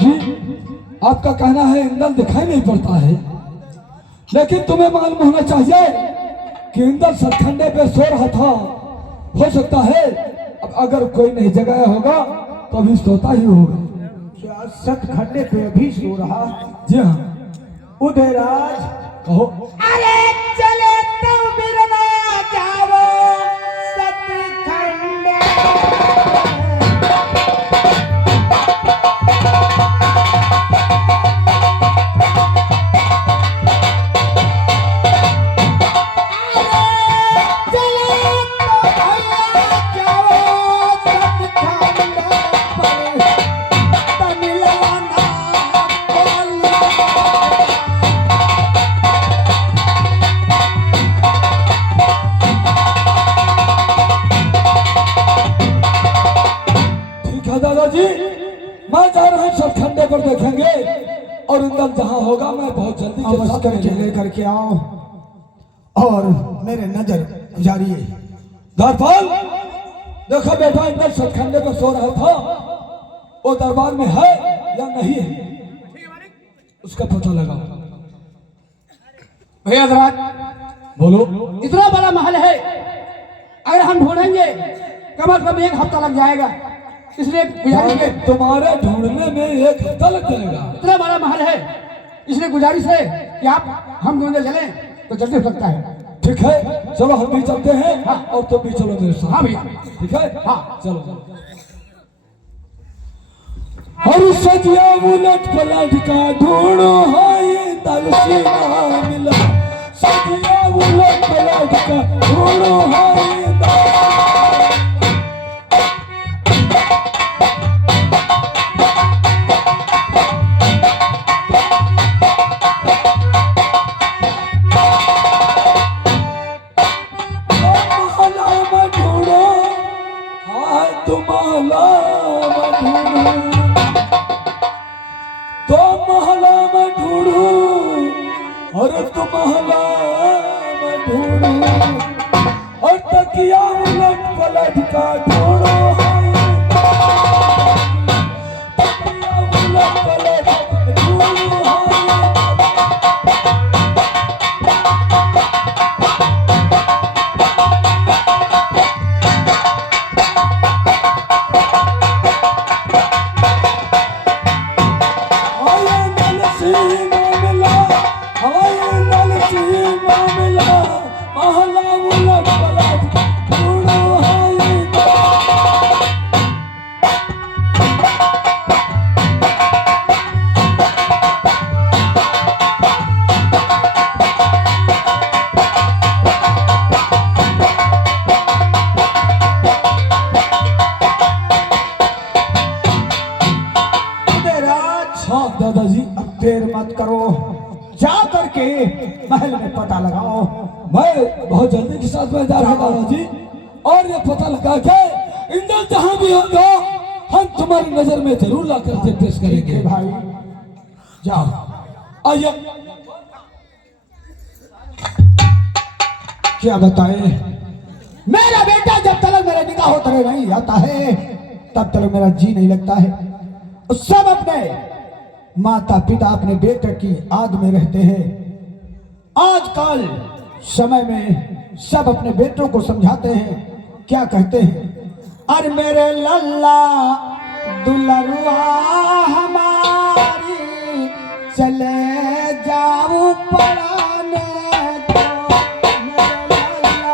जी आपका कहना है इंदल दिखाई नहीं पड़ता है, लेकिन तुम्हें मालूम होना चाहिए कि इंदल सतखंडे पे सो रहा था। हो सकता है अब अगर कोई नहीं जगाया होगा तो अभी सोता ही होगा। क्या सतखंडे पे अभी सो रहा? जी हाँ। उदयराज कहो। अरे चले तो बिरना जाओ सतखंडे। दादाजी मैं जा रहा हूँ सतखंडे पर देखेंगे और इंदल जहाँ होगा मैं बहुत जल्दी करके लेकर के आओ और मेरे नजर गुजारिए। दरबार देखो बेटा, इंदल सतखंडे पर सो रहा था, वो दरबार में है या नहीं है उसका पता लगाओ। भैया दराज बोलो। इतना बड़ा महल है, अगर हम ढूंढेंगे कम से कम 1 हफ्ता लग जाएगा, इसलिए गुजारिश है तुम्हारे ढूंढने में 1 हफ्ता लग जाएगा। इतना बड़ा महल है, इसलिए गुजारिश है कि आप हम ढूंढने चलें तो जल्दी हो सकता है। ठीक है चलो हम भी चलते हैं। हाँ। और तुम भी चलो मेरे साथ। हाँ भैया। ठीक है। हाँ चलो। हर सजिया उलट पलट का ढूंढो हाय दलसी ना मिला, सजिया उलट पलट का ढूंढो हाय अरे तुम महला में ढूंढो और तकिया उलट पलट का ढूंढो, तकिया उलट पलट ढूंढो। दादाजी अब देर मत करो, जा करके महल में पता लगाओ। मैं बहुत जल्दी के साथ में जा रहा हूँ दादाजी, और ये पता लगा के इंदल जहाँ भी होगा हम तुम्हारी नजर में जरूर ला करके पेश करेंगे। भाई जाओ। आइए। क्या बताए, मेरा बेटा जब तक मेरे निगाहों तले नहीं आता है तब तक मेरा जी नहीं लगता है। सब अपने माता पिता अपने बेटे की आद में रहते हैं। आजकल समय में सब अपने बेटों को समझाते हैं, क्या कहते हैं, अरे मेरे लल्ला दुलरुआ हमारी चले जाऊं पढ़ाने को, मेरे लल्ला।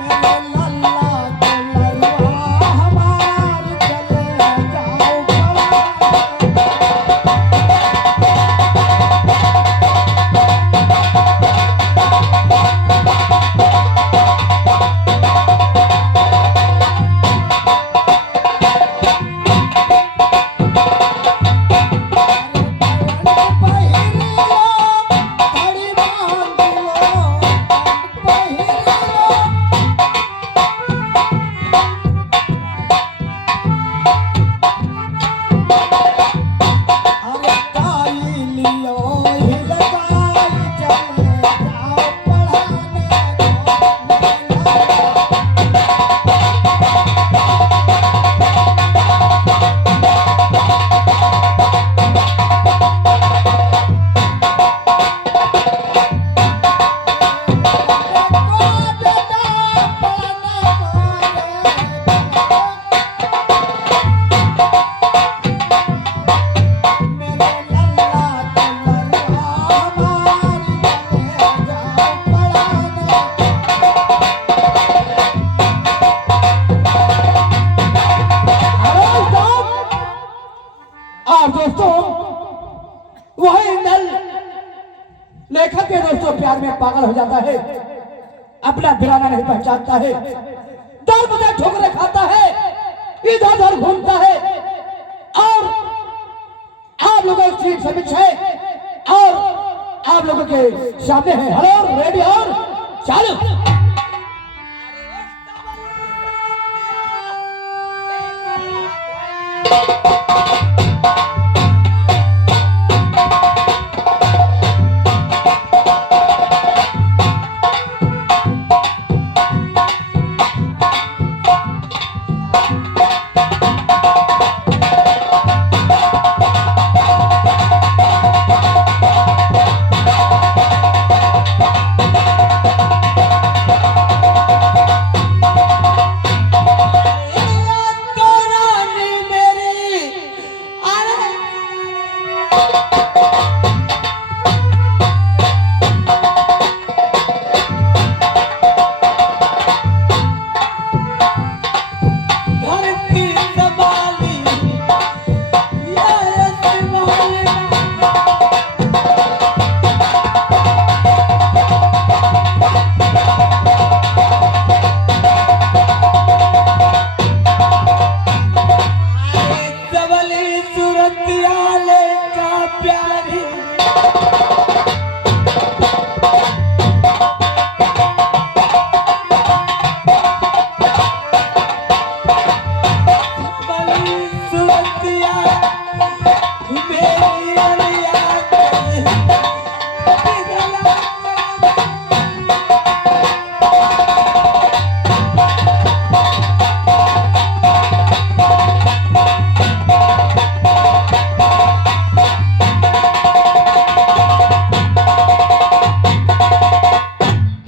मेरे लल्ला पागल हो जाता है, अपना बिराना नहीं पहचानता है, दर बदर ठोकरे खाता है, इधर उधर घूमता है। और आप लोगों की सीट समिच है और आप लोगों के सामने है। हेलो, रेडी और चालू।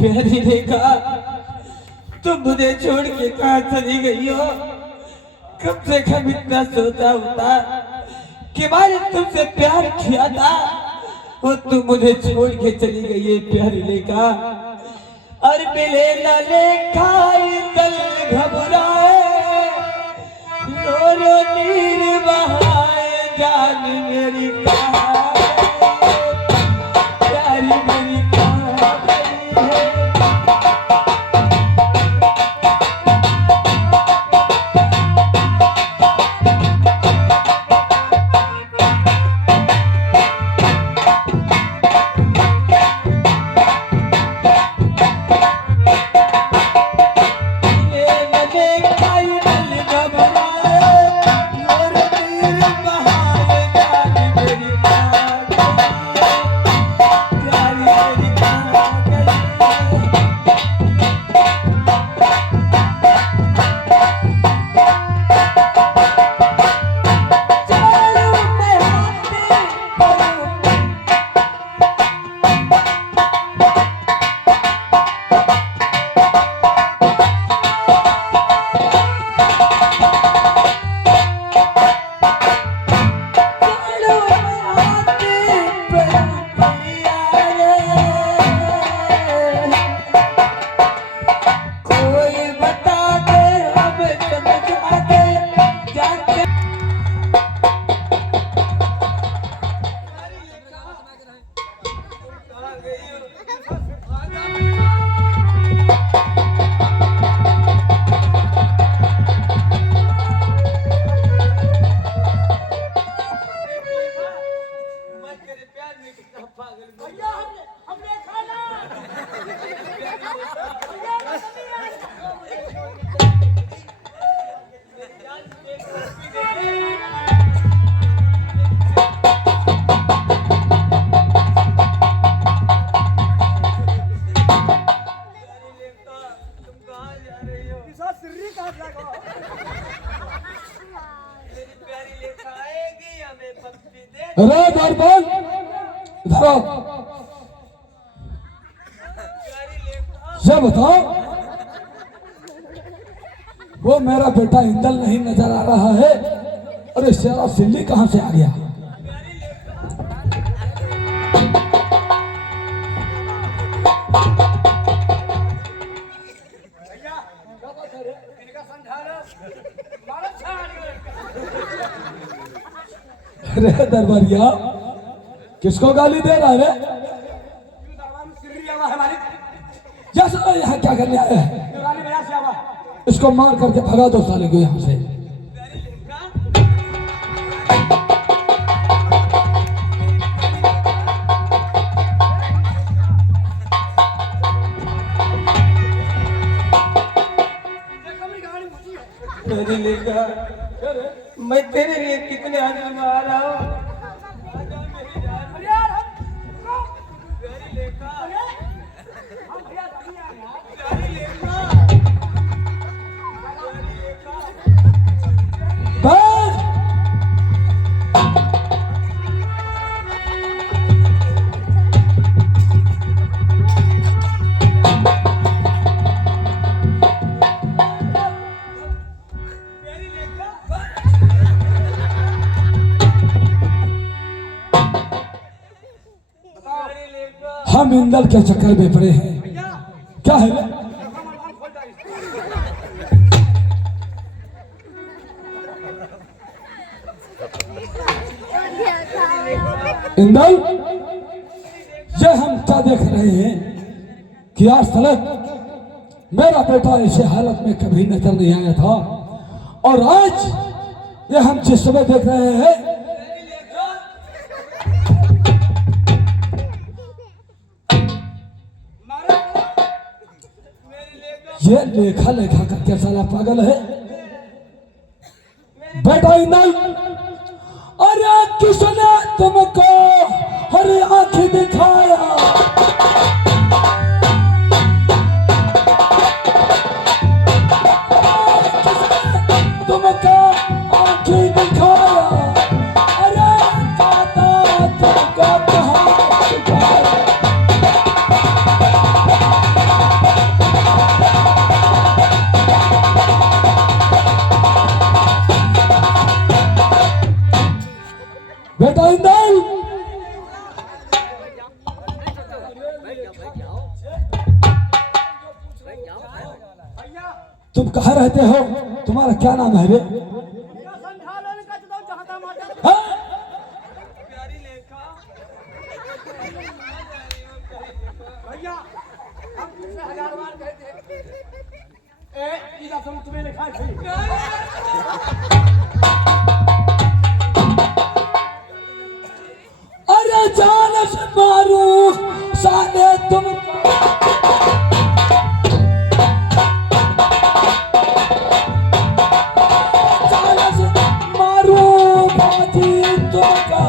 प्यारी रेखा, तुम मुझे छोड़ के कहाँ चली गई हो? कम से कम इतना सोचा होता कि मैंने तुमसे प्यार किया था और तुम मुझे छोड़ के चली गई है प्यारी रेखा। और मिले न लेखा दिल घबराए, रो रो नीर बहाए जान मेरी कहाँ प्यारी मेरी कहाँ गई है? अरे दरबान धरो, ये बताओ वो मेरा बेटा इंदल नहीं नजर आ रहा है, अरे शेरा सिल्ली कहां से आ गया? अरे दरबारिया किसको गाली दे रहा है? जैसा यहाँ क्या करने आया है? देवरानी बाजार से आवा। इसको मार करके भगा दो साले को यहाँ से। मेरे लेका मैं तेरे लिए कितने आदमी आ रहा हूँ। बैठ। हम इंदल के चक्कर में पड़े हैं। क्या है रे? इंदल, ये हम क्या देख रहे हैं कि आज तक मेरा बेटा ऐसे हालत में कभी नजर नहीं आया था, और आज ये हम जिस समय देख रहे हैं ये लेखा लेखा करके साला पागल है बेटा इंदल। अरे किसने तुमको हरी आंख दिखाया? किसने तुमको आंख दिखाया? अरे दादा तुमको कहाँ दिखाया? बेटा इंदल, तुम कहाँ रहते हो? तुम्हारा क्या नाम है रे? हाँ? तुम्हें लिखा है। अरे जान से मारू साले तुम। जान से मारू बाजी तुमका।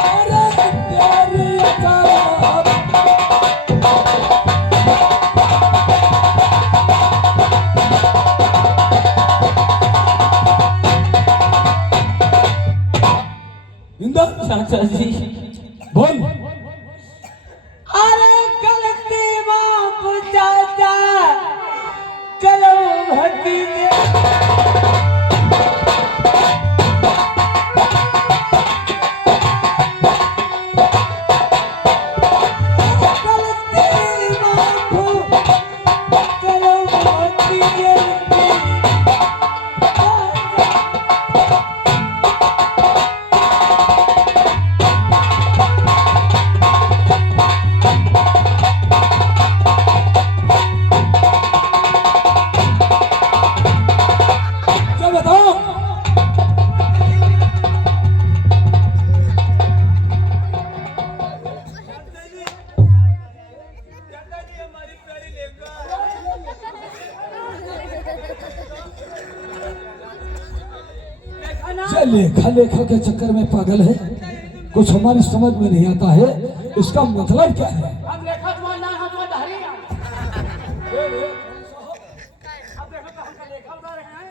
अरे तेरी कराम। इंदल चाचा जी बोल। अरे गलती माफ चाचा करो भतीजे। गलती माफ करो भतीजे। क्या बताओ? ये लेखा लेखा के चक्कर में पागल है, कुछ हमारी समझ में नहीं आता है। इसका मतलब क्या है? हम लेखा तुम्हारा नाम है, तुम्हारा धरी है। अब देखो तो हमका लेखा उठा रहे हैं।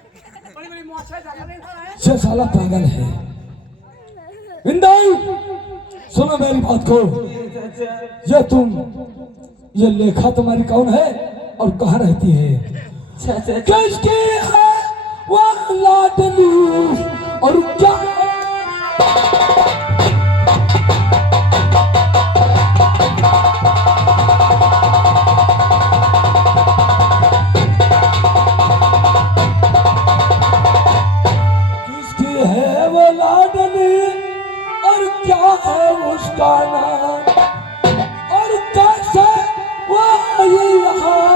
बड़ी बड़ी मुआशे जगह नहीं था रहे। ये साला पागल है। इंदल सुनो मेरी बात को। ये लेखा तुम्हारी कौन है और कहाँ रहती है? चाचा किसकी है वो लाडली और क्या? किसकी है वो लाडली और क्या है उसका नाम, और कैसे वो आई यहाँ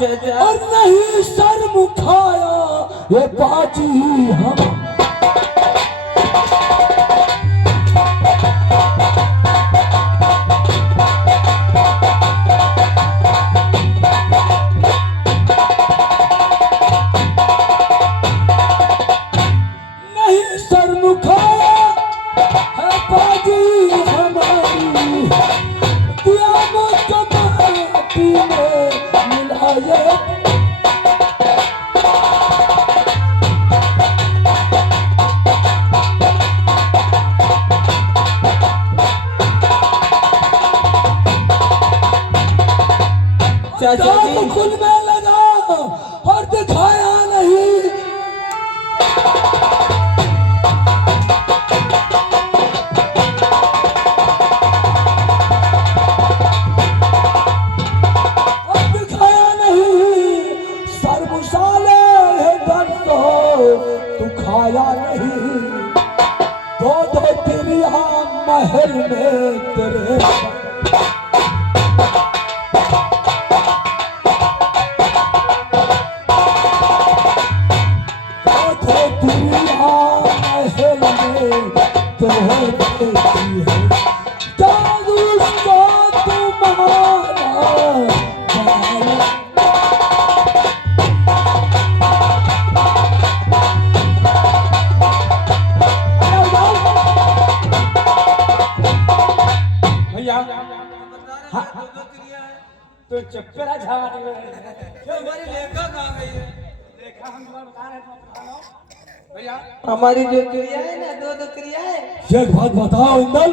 चाचा। और नहीं सर मुखाया ये बाजी हम। नहीं सर मुखाया है बाजी हमारी, दिया माटी में मिलाए। चाचा जी खुल में लगा और दिखाया नहीं। और दिखाया नहीं, सर्वशाले है दर्द तू खाया नहीं। दो दो तिरिया महल में तेरे भैया तो चक्करा झाड़ हमारी लेखा कहाँ गई है? देखा हम तुम्हें बता रहे हैं भैया। हमारी जो क्रिया है ना, दो क्रिया है। एक बात बताओ इंदल,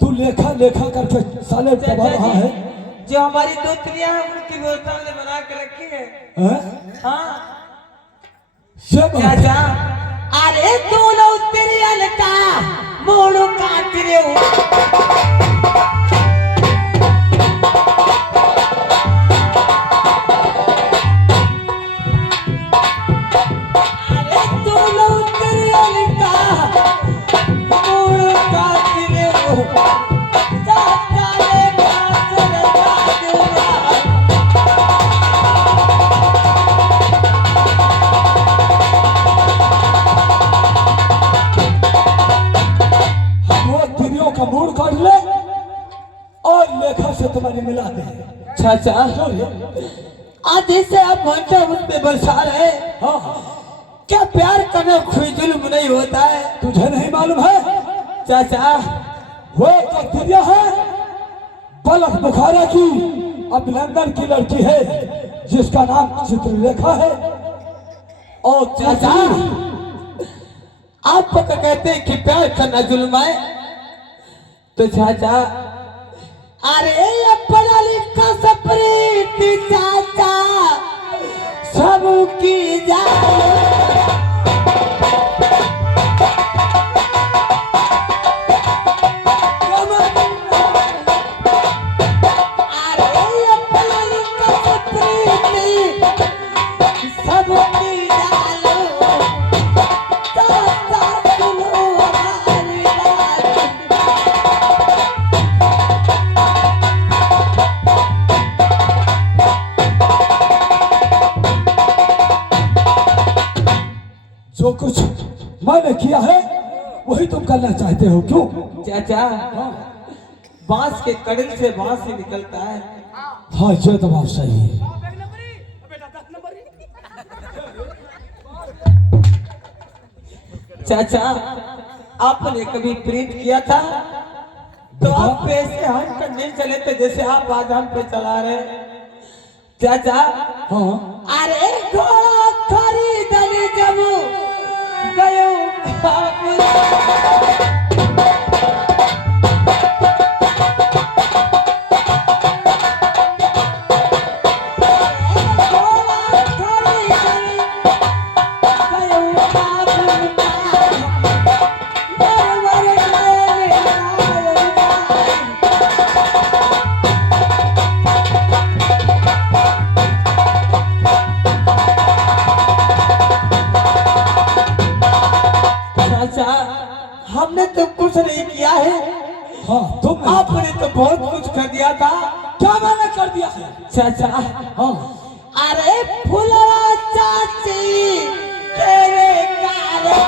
तू लेखा लेखा करके साले दबा रहा है। जो हमारी दो क्रिया है उनकी व्यवस्था हमने बना के रखी है। हैं? हाँ ये बात- चाचा, अरे दोनों तिरियल का मोड़ू काट रे अरे दोनों तिरियल का मोड़ू काट रे चाचा ने घास रचा दूंगा। वो तिरियों का मूड काट ले और लेखा से तुम्हारी मिला दे। चाचा, आज जैसे आप घंटा उस पे बरसा रहे, हाँ, क्या प्यार करना कोई जुल्म नहीं होता है? तुझे नहीं मालूम है? चाचा, वो जो तिरिया है बलख बुखारा की अभिनंदन की लड़की है जिसका नाम चित्रलेखा है। और चाचा, आप पता कहते हैं कि प्यार करना जुल्म है, तो चाचा, अरे अपना लिखा सप्रीति चाचा सबकी जाए। अरे अपना लिखा सप्रीति सबकी जाए। चाचा सुनो हमारी बात। जो कुछ मैंने किया है वही तुम करना चाहते हो, क्यों? चाचा, बांस के कड़िल से बांस ही निकलता है। हाँ, ये तो बात सही है। चाचा, आपने कभी प्रीत किया था तो आप पे ऐसे हम पर नहीं चले थे जैसे आप आज हम पे चला रहे। चाचा, हाँ, अरे घोड़ा खरीदने जब गयो हमने तो कुछ नहीं किया है, हाँ, तुम आपने तो बहुत कुछ कर दिया था। क्या मैंने कर दिया है? चाचा, हाँ, अरे फुलवा चाची तेरे कारण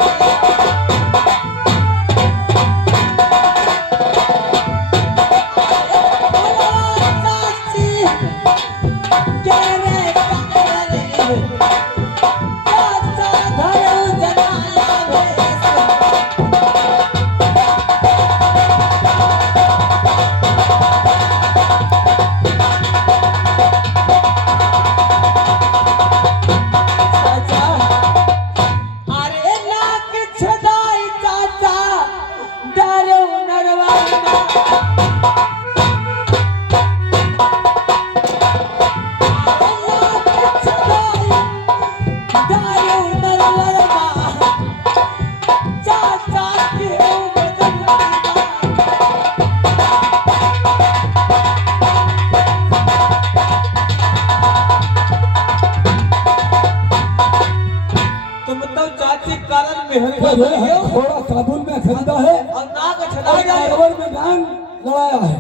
घोड़ा काबुल में खरीदा है और नाक और छड़ा कारवर में नाक लड़ाया है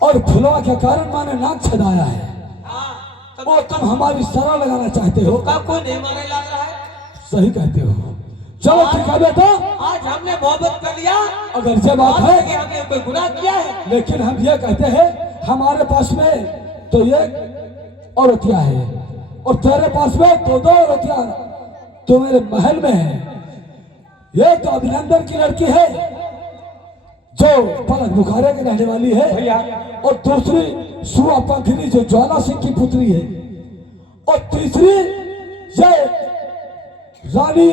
और फुलवा के कारण माने नाक छदाया है। वो तुम हमारी सरा लगाना चाहते हो। का कोई नहीं माने लग रहा है। सही कहते हो। चलो ठीक है बेटा, आज हमने मोहब्बत कर लिया, अगर ये बात है कि हमने कोई गुनाह किया है, लेकिन हम ये कहते हैं हमारे पास में तो ये औरतियां है और तेरे पास में दो औरतियां तो मेरे महल में है। ये तो अभिनंदन की लड़की है जो पलक बुखारे की रहने वाली है भैया, और दूसरी सुआ पंखनी जो ज्वाला सिंह की पुत्री है और तीसरी ये रानी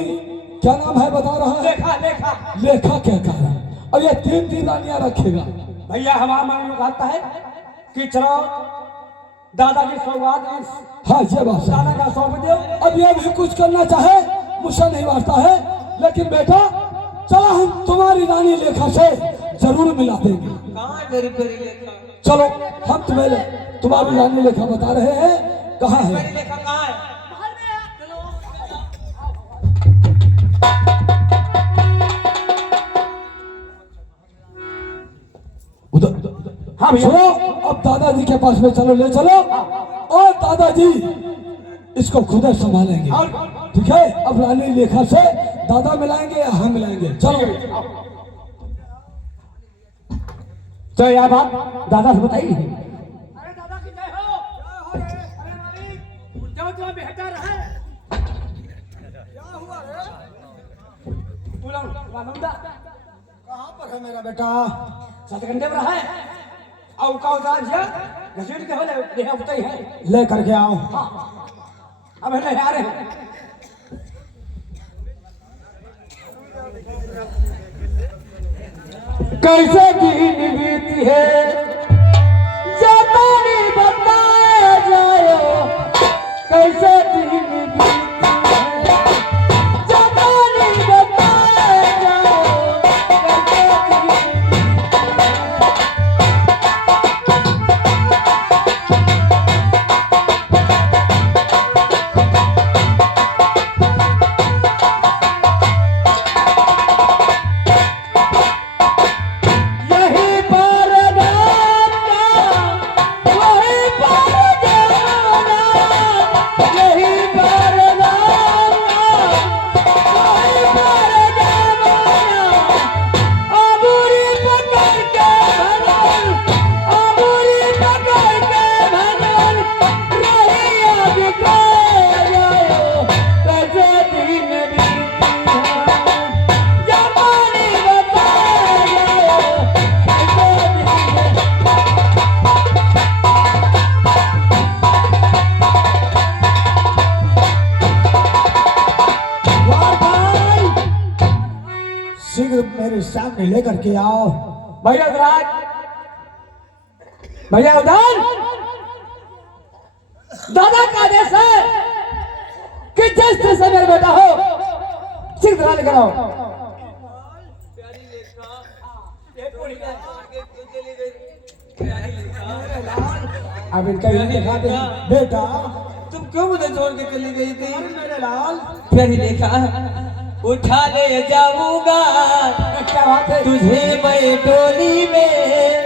क्या नाम है बता रहा है, लेखा लेखा। लेखा के कारण। और ये तीन रानियां रखेगा। भैया हमारा मन लोग आता है कि चलो दादाजी सौगात हाँ ये बात सही दादा है। का सौंप दो। अब ये भी कुछ करना चाहे मुझसे नहीं वास्ता है, लेकिन बेटा चलो हम तुम्हारी रानी लेखा से जरूर मिला देंगे। कहाँ है मेरी परी लेखा? चलो हम तुम्हें तुम्हारी रानी लेखा बता रहे हैं कहाँ है। परी लेखा कहाँ है? उधर हाँ भैया। सुनो, अब दादाजी के पास में चलो, ले चलो और दादाजी इसको खुद ही संभालेंगे। ठीक है, अब रानी लेखा से दादा मिलाएंगे या हम मिलाएंगे। चलो तो यह बात दादा से बताइए। अरे दादा की जय हो। अरे मालिक जो बेहतर है। क्या हुआ रे? कहाँ पर है मेरा बेटा? सतगंडे में है और का उतार जा घसीट के होले देह उतई है। ले करके आओ। अब है आ रहे हैं। कैसे दिन बीती है जाता नहीं बताया जाए, कैसे दिन बीती है जाता नहीं बताया जाए, कैसे दिन यही पर जाना वही पर जाना, यही पर जाना वही पर जाना। अबूरी पकड़ के भगवान, अबूरी पकड़ के भगवान रही आग को जाओ, कैसे दिन बीती है जमाने बताया जाओ, कैसे दिन वाह भाई, शीघ्र मेरे सामने लेकर के आओ। भैया उधर, भैया उधर। दादा का आदेश है कि जिस दिन से मेरा बेटा हो शीघ्र लेकर आओ। प्यारी लेखा, ये पूरी बात छोड़ के क्यों चली गई? प्यारी लेखा, अब इनका ये दिखा दे बेटा। तुम क्यों मुझे छोड़ के चली गई थी? मेरे लाल, प्यारी लेखा, उठा ले जाऊंगा क्या बात है? तुझे मैं डोली में,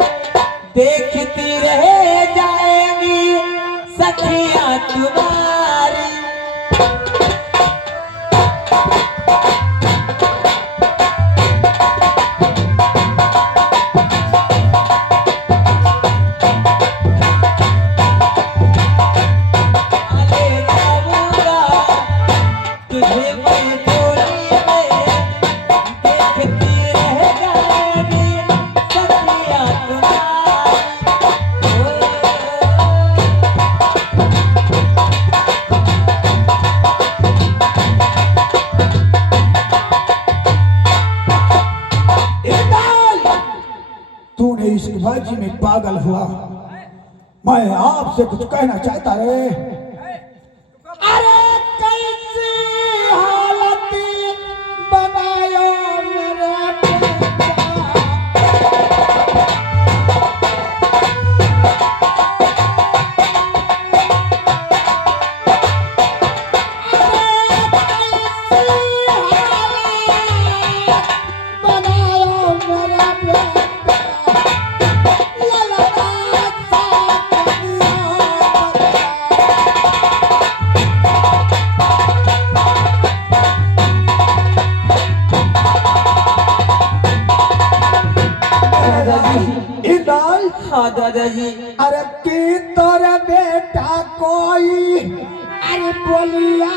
देखती रह जाएंगी सखिया तुम्हारी। तूने इश्कबाजी में पागल हुआ। मैं आपसे कुछ कहना चाहता रे। अरे कैसी हालत बनायो मेरे बेटा। हाँ दादाजी। अरे की तोरा बेटा कोई अरे बोलिया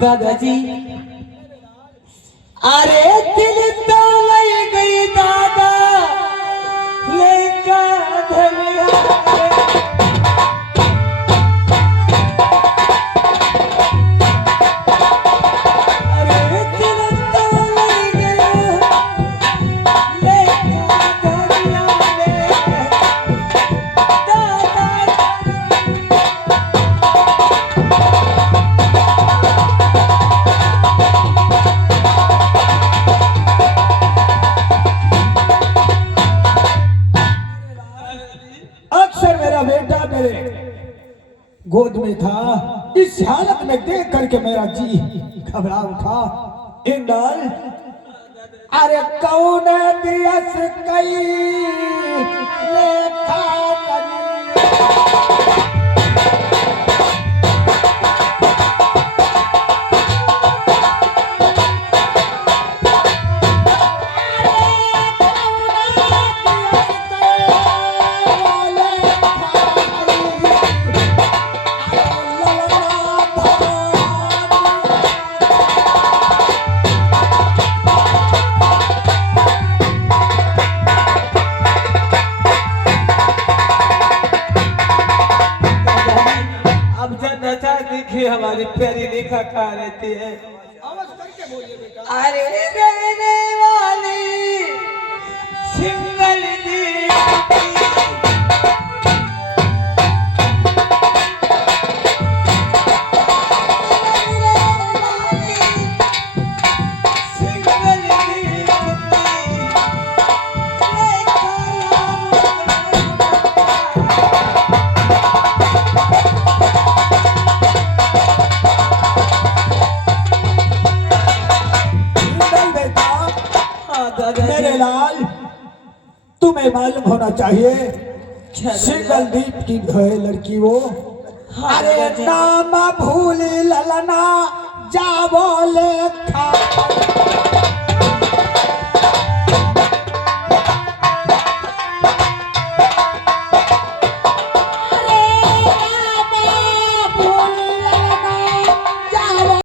दादाजी। अरे दिल तो ले गई दादा लेकर धनिया। अरे दिल तो ले गया लेकर धनिया दादा। अक्सर मेरा बेटा मेरे गोद में था। इस हालत में देख करके मेरा जी घबरा उठा। इंदल अरे कौन दियस कई लेखा देखिए हमारी प्यारी रेखा कहाँ रहती है। अरे रहने वाली सिंगल मेरे लाल तुम्हें मालूम होना चाहिए सिंगल दीप की है लड़की वो। अरे नाम भूल ललना जा बोले